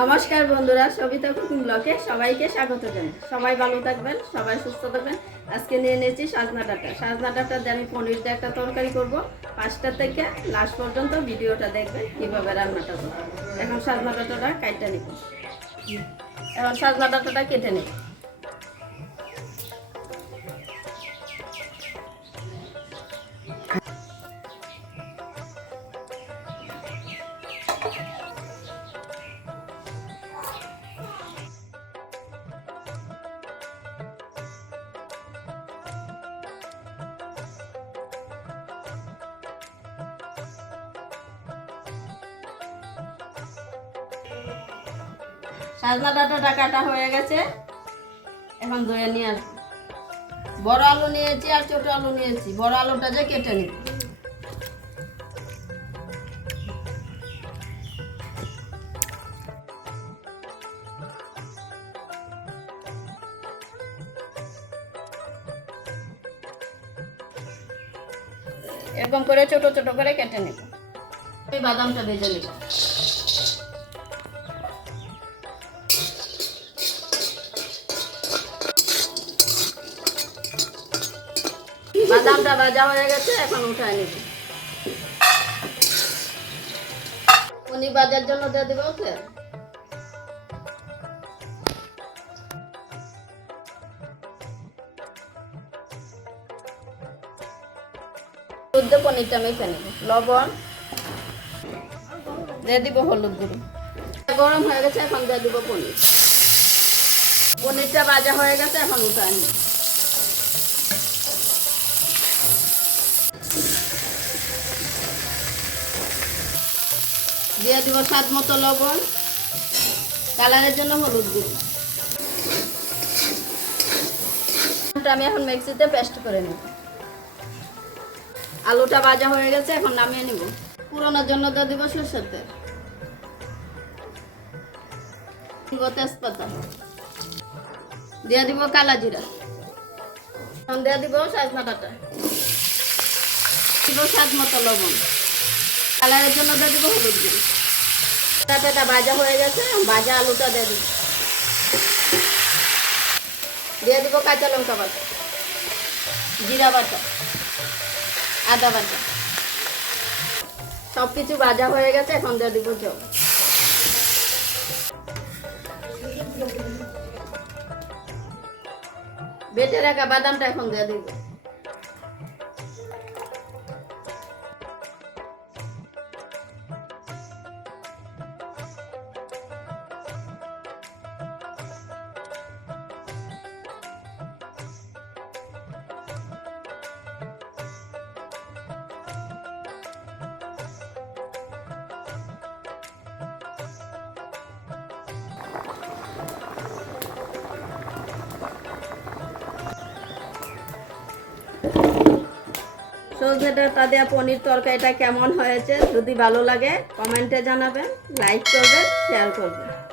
নমস্কার বন্ধুরা সবিতা কুকিং ব্লকে সবাইকে স্বাগত জানাই। সবাই ভালো থাকবেন সবাই সুস্থ থাকবেন। আজকে নিয়ে নিয়েছি সাজনা ডাটা। সাজনা ডাটা দিয়ে আমি পনিরটা দিয়ে একটা তরকারি করব। পাঁচটা থেকে লাস্ট পর্যন্ত ভিডিওটা দেখবেন কীভাবে রান্নাটা করব। এখন সাজনা ডাটাটা কাটটা নিব। এখন সাজনা ডাটাটা কেটে নেব। সাজনা ডাটাটা কাটা হয়ে গেছে। এখন ধুয়ে নিয়ে আসব বড় আলু নিয়েছি আর ছোট আলু নিয়েছি। বড় আলুটা যে কেটে নিব এরকম করে ছোট ছোট করে কেটে নেব। এই বাদামটা ভেজে নেব। বাদামটা ভাজা হয়ে গেছে, এখন উঠায় নেব। পনির ভাজার জন্য দিয়ে দেবো ওকে? দুধ পনিরটা মেখে নেব। লবণ। দিয়ে দিব হলুদ গুঁড়ো। গরম হয়ে গেছে, এখন দিয়ে দিব পনির। পনিরটা ভাজা হয়ে গেছে, এখন উঠায় নেব। দিয়ে দিব স্বাদ মতো লবণ। কালারের জন্য হলুদ গুঁড়ো। আমি এখন মিক্সিতে পেস্ট করে নেব। আলুটা ভাজা হয়ে গেছে, এখন নামিয়ে নিব। পুরোনোর জন্য দিয়ে দিব সরষের তেল। দিব তেজপাতা। দিয়ে দিব কালা জিরা। দিয়ে দিব সাজনা দিব স্বাদ মতো লবণ। কালারের জন্য দিয়ে দিব হলুদ গুঁড়ো। ডাটাটা ভাজা হয়ে গেছে, ভাজা আলুটা দিয়ে দিব। দিয়ে দিব কাঁচা লঙ্কা বাটা, জিরা বাটা, আদা বাটা। সব কিছু ভাজা হয়ে গেছে, এখন দিয়ে দিব জল। বেটে রাখা বাদামটা এখন দিয়ে দিব। ডাঁটা দেওয়া পনির তরকারিটা কেমন হয়েছে? যদি ভালো লাগে, কমেন্টে জানাবেন লাইক করবেন শেয়ার করবেন।